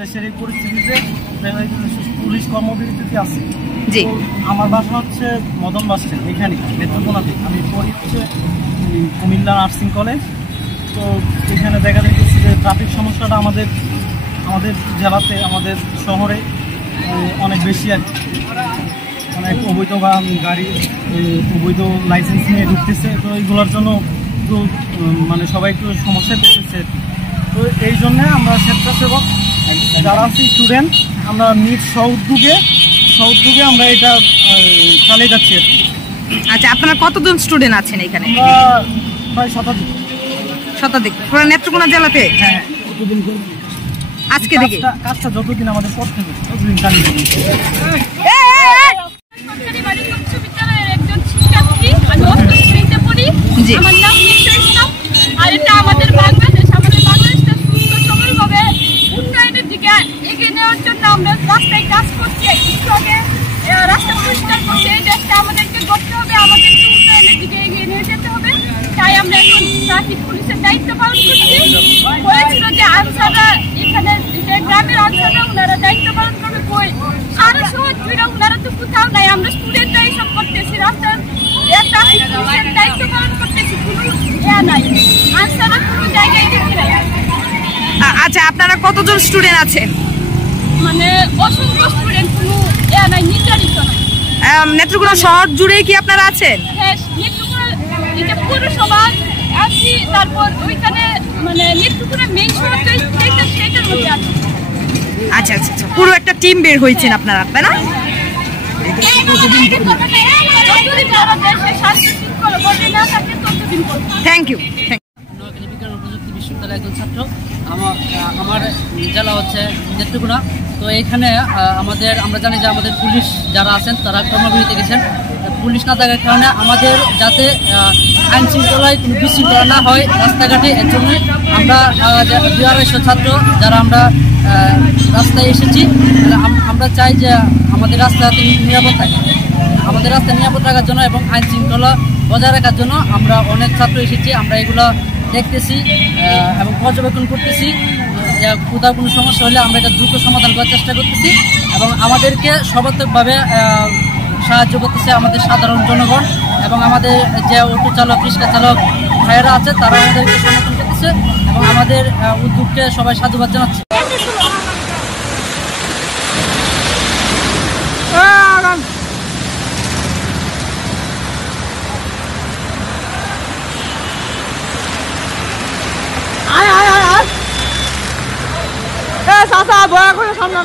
দেশের এই পরিস্থিতিতে পুলিশ কর্মবিরতিতে আছে। আমার বাসা হচ্ছে মদন বাস স্ট্যান্ড, এখানে নেত্রকোনাতে। আমি পড়ি হচ্ছে কুমিল্লা নার্সিং কলেজ। তো এখানে দেখা যাচ্ছে যে ট্রাফিক সমস্যাটা আমাদের জেলাতে, আমাদের শহরে অনেক বেশি আর কি। অনেক অবৈধ বা গাড়ি অবৈধ লাইসেন্স নিয়ে ঢুকতেছে। তো এইগুলোর জন্য একটু মানে সবাই একটু সমস্যায় পড়তেছে। তো এই জন্য আমরা স্বেচ্ছাসেবক যারা আছি স্টুডেন্ট, আমরা নিজ স্বউদ্যোগে আমরা এটা চালিয়ে যাচ্ছি আর কি। আচ্ছা, আপনারা কতজন স্টুডেন্ট আছেন এখানে? আমরা প্রায় শতাধিক পুরো নেত্রকোনা জেলাতে। হ্যাঁ, আজকে থেকে কাজটা যতদিন আমাদের পর থেকে ততদিন চালিয়ে যাচ্ছি। আমার নাম ইসলাম। আর এটা আমাদের বাংলাদেশ, বাংলাদেশটা সুস্থ সবলভাবে উন্নয়নের দিকে এগিয়ে নেওয়ার জন্য আমরা রাস্তায় কাজ করছি। রাস্তা পরিষ্কার করছি। এই দেশটা আমাদেরকে করতে হবে, আমাদেরকে উন্নয়নের দিকে এগিয়ে নিয়ে যেতে হবে। তাই আমরা এখন ট্রাফিক পুলিশের দায়িত্ব পালন করছি। হয়েছিল যে আনসাররা এখানে গ্রামের আনসাররা ওনারা দায়িত্ব পালন করবে, কই সারা শহর জুড়ে ওনারা তো কোথাও নাই। আমরা স্টুডেন্টরা এইসব করতেছি, রাস্তার ট্রাফিক পুলিশের দায়িত্ব পালন করতেছি, কোনো নাই, আনসাররা কোনো জায়গায় দেখি নাই। আচ্ছা, আপনারা কতজন স্টুডেন্ট আছেন? মানে অসংখ্য স্টুডেন্ট, কোনো নাই, নির্ধারিত নাই। নেত্রকোনা শহর জুড়ে কি আপনারা আছেন? হ্যাঁ, নেত্রকোনা এটা পুরসভা আছি, তারপর ওইখানে মানে নেত্রকোনা মেইন শহর সেইটার মধ্যে আছে। আচ্ছা আচ্ছা আচ্ছা, পুরো একটা টিম বের হয়েছেন আপনারা, তাই না? Thank you. প্রযুক্তি বিশ্ববিদ্যালয়ের একজন ছাত্র। আমার জেলা হচ্ছে নেত্রকোনা। তো এখানে আমরা জানি যে আমাদের পুলিশ যারা আছেন তারা কর্মবিরতিতে গেছেন। পুলিশ না থাকার কারণে আমাদের যাতে আইন শৃঙ্খলায় কোনো বিশৃঙ্খলা না হয় রাস্তাঘাটে, এর জন্যই আমরা 250 ছাত্র যারা আমরা রাস্তায় এসেছি। আমরা চাই যে আমাদের রাস্তাতে নিরাপদ থাকে, আমাদের রাস্তা নিরাপদ রাখার জন্য এবং আইন শৃঙ্খলা বজায় রাখার জন্য আমরা অনেক ছাত্র এসেছি। আমরা এগুলো দেখতেছি এবং পর্যবেক্ষণ করতেছি। কোথাও কোনো সমস্যা হলে আমরা এটা দ্রুত সমাধান করার চেষ্টা করতেছি এবং আমাদেরকে সর্বাত্মকভাবে সাহায্য করতেছে আমাদের সাধারণ জনগণ এবং আমাদের যে অটো চালক, রিক্সা চালক ভাইয়েরা আছে তারা আমাদেরকে সমর্থন করতেছে এবং আমাদের উদ্যোগকে সবাই সাধুবাদ জানাচ্ছে। চাচা দয়া করে সামনে